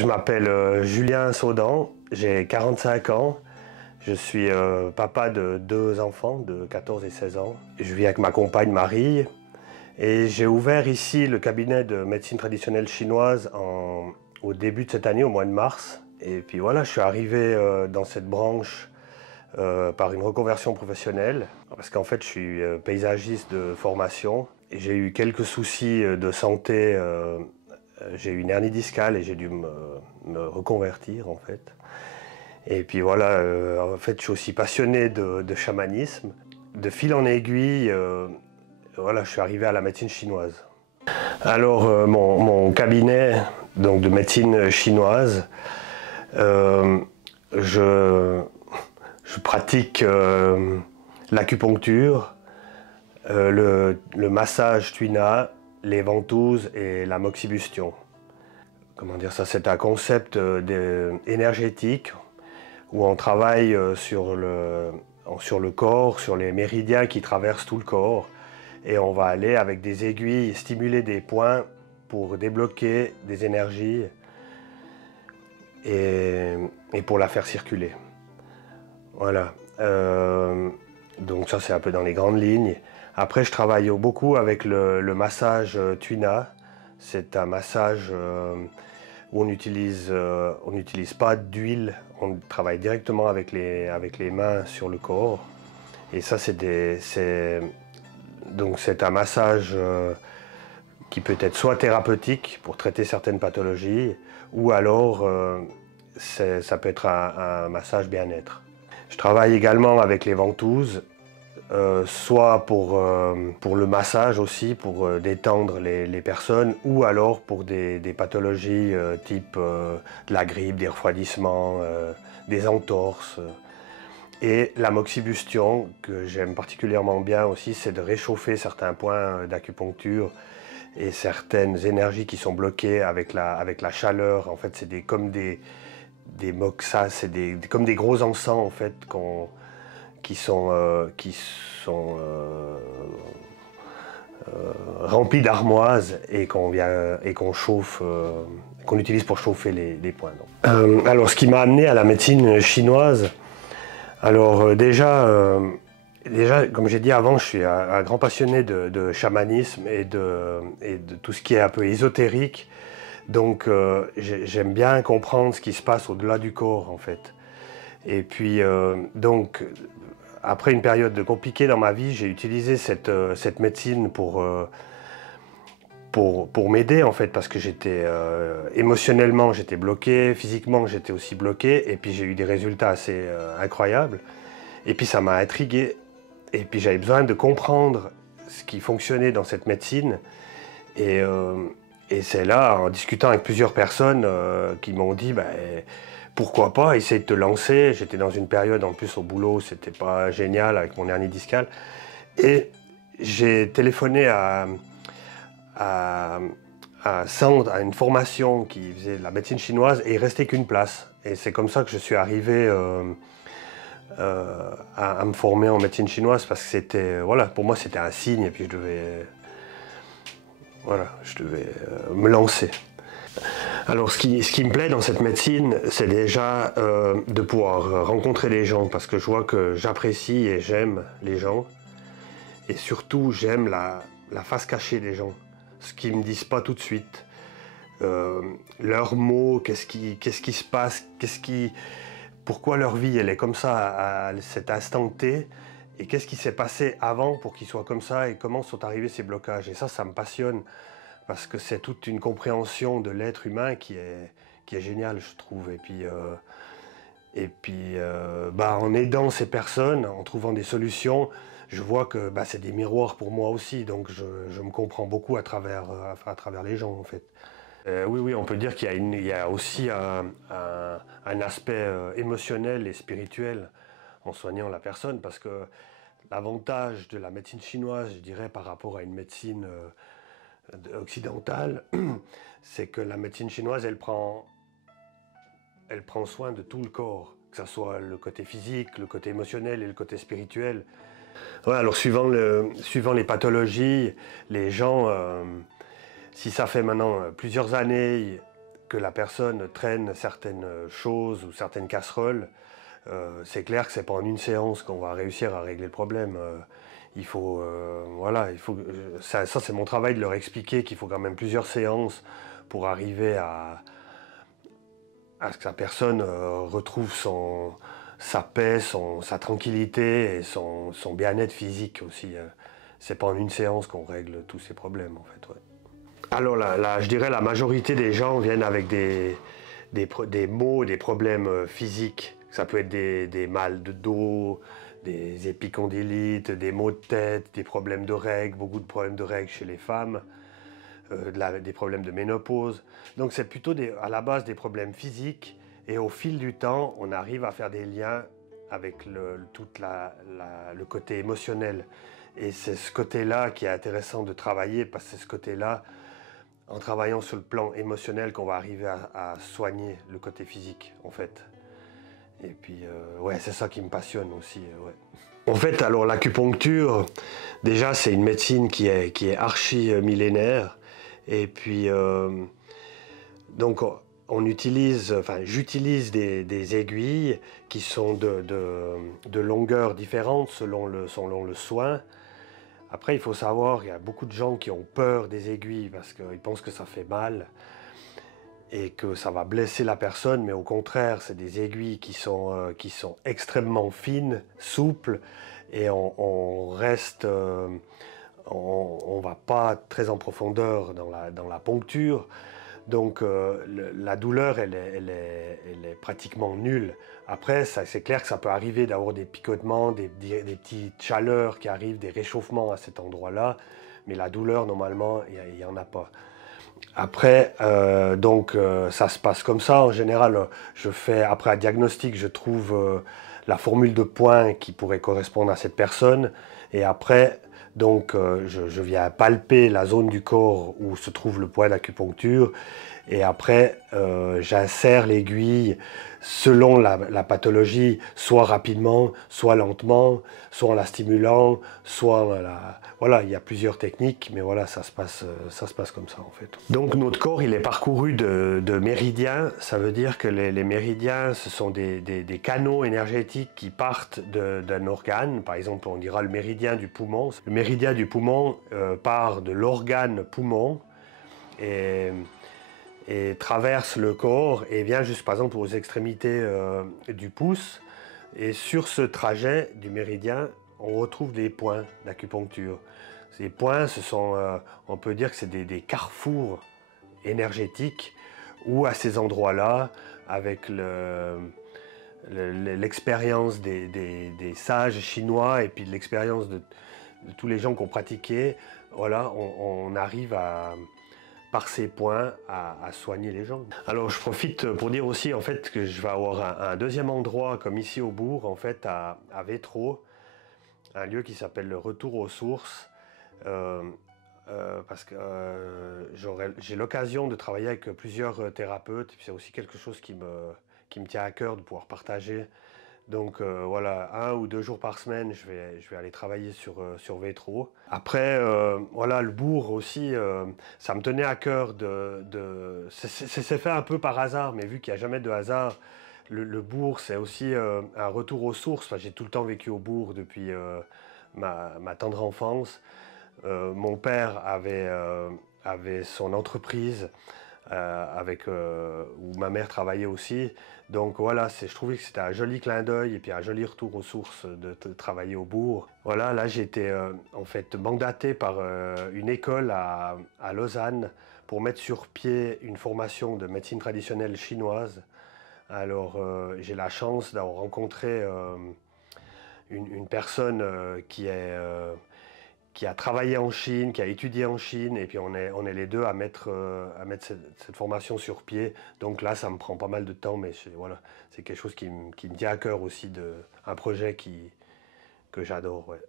Je m'appelle Julien Saudan, j'ai 45 ans. Je suis papa de 2 enfants de 14 et 16 ans. Je vis avec ma compagne Marie et j'ai ouvert ici le cabinet de médecine traditionnelle chinoise au début de cette année, au mois de mars. Et puis voilà, je suis arrivé dans cette branche par une reconversion professionnelle parce qu'en fait je suis paysagiste de formation et j'ai eu quelques soucis de santé. J'ai eu une hernie discale et j'ai dû me reconvertir en fait. Et puis voilà, en fait je suis aussi passionné de chamanisme. De fil en aiguille, voilà, je suis arrivé à la médecine chinoise. Alors mon cabinet donc, de médecine chinoise, je pratique l'acupuncture, le massage tuina, les ventouses et la moxibustion. Comment dire ça? C'est un concept énergétique où on travaille sur le corps, sur les méridiens qui traversent tout le corps. Et on va aller avec des aiguilles stimuler des points pour débloquer des énergies et pour la faire circuler. Voilà. Donc ça c'est un peu dans les grandes lignes. Après je travaille beaucoup avec le massage tuina. C'est un massage où on n'utilise pas d'huile, on travaille directement avec les mains sur le corps. Et ça c'est un massage qui peut être soit thérapeutique pour traiter certaines pathologies, ou alors ça peut être un massage bien-être. Je travaille également avec les ventouses, soit pour le massage aussi, pour détendre les personnes, ou alors pour des pathologies type de la grippe, des refroidissements, des entorses. Et la moxibustion, que j'aime particulièrement bien aussi, c'est de réchauffer certains points d'acupuncture et certaines énergies qui sont bloquées avec la chaleur. En fait, c'est comme des moxas, c'est comme des gros encens en fait, qui sont remplis d'armoise et qu'on chauffe, qu'on utilise pour chauffer les points. Alors, ce qui m'a amené à la médecine chinoise, alors déjà, comme j'ai dit avant, je suis un grand passionné de chamanisme et de tout ce qui est un peu ésotérique. Donc j'aime bien comprendre ce qui se passe au-delà du corps en fait. Et puis donc après une période compliquée dans ma vie, j'ai utilisé cette médecine pour m'aider en fait, parce que j'étais émotionnellement j'étais bloqué, physiquement j'étais aussi bloqué, et puis j'ai eu des résultats assez incroyables. Et puis ça m'a intrigué, et puis j'avais besoin de comprendre ce qui fonctionnait dans cette médecine. Et c'est là, en discutant avec plusieurs personnes qui m'ont dit pourquoi pas essayer de te lancer. J'étais dans une période en plus au boulot, c'était pas génial avec mon hernie discale. Et j'ai téléphoné à une formation qui faisait de la médecine chinoise, et il restait qu'une place. Et c'est comme ça que je suis arrivé à me former en médecine chinoise, parce que c'était, voilà, pour moi c'était un signe, et puis je devais me lancer. Alors ce qui me plaît dans cette médecine, c'est déjà de pouvoir rencontrer les gens, parce que je vois que j'apprécie et j'aime les gens. Et surtout, j'aime la face cachée des gens, ce qu'ils ne me disent pas tout de suite. Leurs mots, qu'est-ce qui se passe, pourquoi leur vie elle est comme ça à cet instant T, et qu'est-ce qui s'est passé avant pour qu'ils soient comme ça, et comment sont arrivés ces blocages. Et ça me passionne, parce que c'est toute une compréhension de l'être humain qui est géniale, je trouve. Et puis en aidant ces personnes, en trouvant des solutions, je vois que c'est des miroirs pour moi aussi, donc je me comprends beaucoup à travers les gens en fait. Oui, on peut dire qu'il y a aussi un aspect émotionnel et spirituel en soignant la personne, parce que l'avantage de la médecine chinoise, je dirais, par rapport à une médecine occidentale, c'est que la médecine chinoise, elle prend soin de tout le corps, que ce soit le côté physique, le côté émotionnel et le côté spirituel. Ouais, alors suivant les pathologies, les gens, si ça fait maintenant plusieurs années que la personne traîne certaines choses ou certaines casseroles, c'est clair que c'est pas en une séance qu'on va réussir à régler le problème. Voilà, ça c'est mon travail de leur expliquer qu'il faut quand même plusieurs séances pour arriver à ce que la personne retrouve sa paix, sa tranquillité et son bien-être physique aussi. C'est pas en une séance qu'on règle tous ces problèmes en fait. Ouais. Alors je dirais la majorité des gens viennent avec des maux, des problèmes physiques. Ça peut être des mal de dos, des épicondylites, des maux de tête, des problèmes de règles, beaucoup de problèmes de règles chez les femmes, des problèmes de ménopause. Donc c'est plutôt à la base des problèmes physiques et au fil du temps, on arrive à faire des liens avec tout le côté émotionnel. Et c'est ce côté-là qui est intéressant de travailler parce que c'est ce côté-là, en travaillant sur le plan émotionnel, qu'on va arriver à soigner le côté physique en fait. Et puis, ouais, c'est ça qui me passionne aussi. Ouais. En fait, alors l'acupuncture, déjà, c'est une médecine qui est archi millénaire. Et puis, donc, j'utilise des aiguilles qui sont de longueurs différentes selon le soin. Après, il faut savoir qu'il y a beaucoup de gens qui ont peur des aiguilles parce qu'ils pensent que ça fait mal et que ça va blesser la personne, mais au contraire, c'est des aiguilles qui sont extrêmement fines, souples, et on va pas très en profondeur dans la poncture. Donc la douleur, elle est pratiquement nulle. Après, c'est clair que ça peut arriver d'avoir des picotements, des petites chaleurs qui arrivent, des réchauffements à cet endroit-là, mais la douleur, normalement, il n'y en a pas. Après, ça se passe comme ça. En général, après un diagnostic, je trouve la formule de points qui pourrait correspondre à cette personne. Et après, je viens palper la zone du corps où se trouve le point d'acupuncture. Et après, j'insère l'aiguille selon la pathologie, soit rapidement, soit lentement, soit en la stimulant, Voilà, il y a plusieurs techniques, mais voilà, ça se passe comme ça en fait. Donc notre corps, il est parcouru de méridiens. Ça veut dire que les méridiens, ce sont des canaux énergétiques qui partent d'un organe. Par exemple, on dira le méridien du poumon. Le méridien du poumon part de l'organe poumon et traverse le corps et vient juste par exemple aux extrémités du pouce. Et sur ce trajet du méridien, on retrouve des points d'acupuncture. Ces points, on peut dire que c'est des carrefours énergétiques où à ces endroits-là, avec l'expérience des sages chinois et puis l'expérience de tous les gens qui ont pratiqué, voilà, on arrive par ces points à soigner les gens. Alors je profite pour dire aussi en fait que je vais avoir un deuxième endroit comme ici au bourg, en fait à Vétro, un lieu qui s'appelle le Retour aux Sources, parce que j'ai l'occasion de travailler avec plusieurs thérapeutes, et puis c'est aussi quelque chose qui me tient à cœur de pouvoir partager. Donc voilà, 1 ou 2 jours par semaine, je vais aller travailler sur Vétro. Après, voilà, le bourg aussi, ça me tenait à cœur c'est fait un peu par hasard, mais vu qu'il n'y a jamais de hasard, le bourg, c'est aussi un retour aux sources. Enfin, j'ai tout le temps vécu au bourg depuis ma tendre enfance. Mon père avait son entreprise où ma mère travaillait aussi. Donc voilà, je trouvais que c'était un joli clin d'œil et puis un joli retour aux sources de travailler au bourg. Voilà, là j'ai été en fait mandaté par une école à Lausanne pour mettre sur pied une formation de médecine traditionnelle chinoise. Alors j'ai la chance d'avoir rencontré une personne qui a travaillé en Chine, qui a étudié en Chine, et puis on est les deux à mettre cette formation sur pied. Donc là, ça me prend pas mal de temps, mais voilà, c'est quelque chose qui me tient à cœur aussi, un projet que j'adore. Ouais.